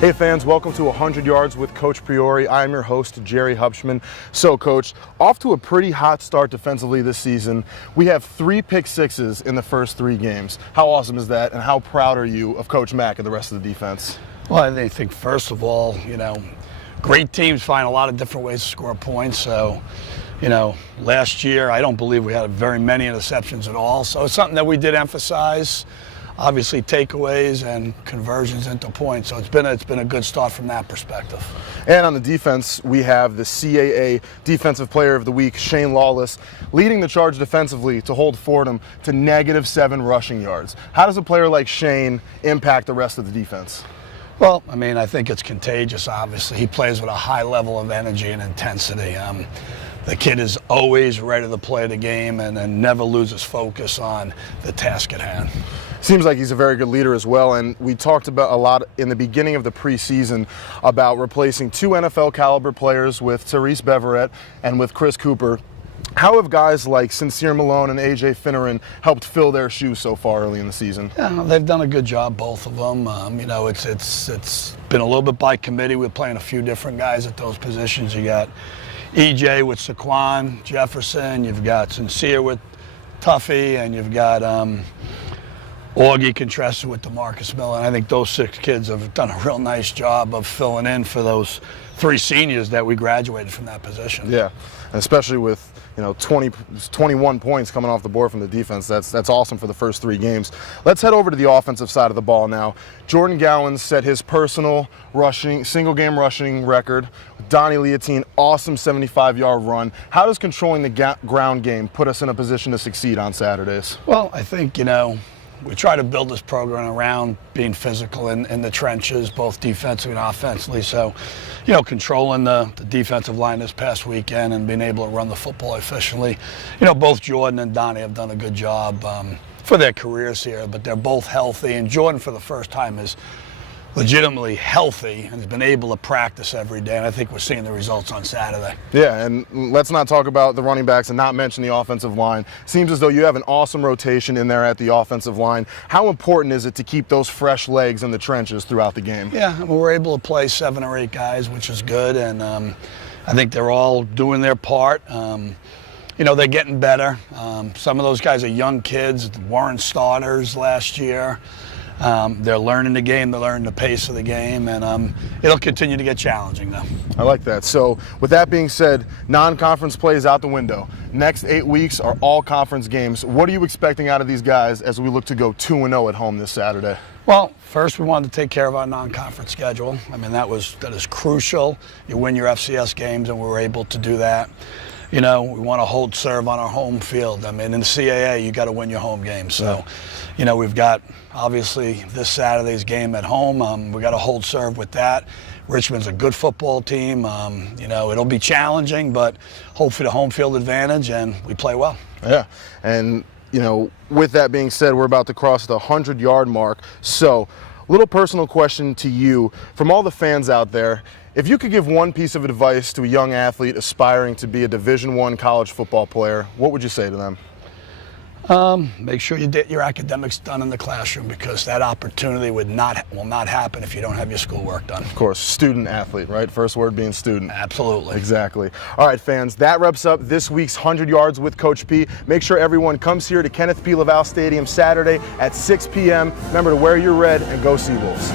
Hey fans, welcome to 100 Yards with Coach Priore. I am your host, Jerry Hubschman. So Coach, off to a pretty hot start defensively this season. We have 3 pick sixes in the first 3 games. How awesome is that, and how proud are you of Coach Mack and the rest of the defense? Well, I think first of all, great teams find a lot of different ways to score points. So, last year I don't believe we had very many interceptions at all. So it's something that we did emphasize. Obviously, takeaways and conversions into points. So it's been a good start from that perspective. And on the defense, we have the CAA Defensive Player of the Week, Shane Lawless, leading the charge defensively to hold Fordham to -7 rushing yards. How does a player like Shane impact the rest of the defense? Well, I think it's contagious, obviously. He plays with a high level of energy and intensity. The kid is always ready to play the game and never loses focus on the task at hand. Seems like he's a very good leader as well, and we talked about a lot in the beginning of the preseason about replacing 2 NFL caliber players with Therese Beverett and with Chris Cooper. How have guys like Sincere Malone and AJ Finneran helped fill their shoes so far early in the season? Yeah, they've done a good job, both of them. It's been a little bit by committee. We're playing a few different guys at those positions. You got EJ with Saquon Jefferson, you've got Sincere with Tuffy, and you've got Augie Contreras with DeMarcus Miller. And I think those 6 kids have done a real nice job of filling in for those 3 seniors that we graduated from that position. Yeah, and especially with 21 points coming off the board from the defense. That's awesome for the first 3 games. Let's head over to the offensive side of the ball now. Jordan Gowan set his personal single game rushing record. Donnie Leontine, awesome 75-yard run. How does controlling the ground game put us in a position to succeed on Saturdays? Well, I think, we try to build this program around being physical in the trenches, both defensively and offensively. So, controlling the defensive line this past weekend and being able to run the football efficiently. Both Jordan and Donnie have done a good job for their careers here, but they're both healthy. And Jordan, for the first time, is legitimately healthy and has been able to practice every day, and I think we're seeing the results on Saturday. Yeah, and let's not talk about the running backs and not mention the offensive line. Seems as though you have an awesome rotation in there at the offensive line. How important is it to keep those fresh legs in the trenches throughout the game? Yeah, we're able to play 7 or 8 guys, which is good, and I think they're all doing their part. They're getting better. Some of those guys are young kids, weren't starters last year. They're learning the game, they're learning the pace of the game, and it'll continue to get challenging, though. I like that. So, with that being said, non-conference play is out the window. Next 8 weeks are all conference games. What are you expecting out of these guys as we look to go 2-0 at home this Saturday? Well, first we wanted to take care of our non-conference schedule. That is crucial. You win your FCS games, and we were able to do that. We want to hold serve on our home field. In the CAA, you got to win your home game. So, we've got obviously this Saturday's game at home. We got to hold serve with that. Richmond's a good football team. It'll be challenging, but hopefully the home field advantage, and we play well. Yeah, and with that being said, we're about to cross the 100-yard mark. So, little personal question to you from all the fans out there. If you could give one piece of advice to a young athlete aspiring to be a Division I college football player, what would you say to them? Make sure you get your academics done in the classroom, because that opportunity will not happen if you don't have your schoolwork done. Of course, student athlete, right? First word being student. Absolutely. Exactly. All right, fans, that wraps up this week's 100 Yards with Coach P. Make sure everyone comes here to Kenneth P. Laval Stadium Saturday at 6 p.m. Remember to wear your red and go Seawolves.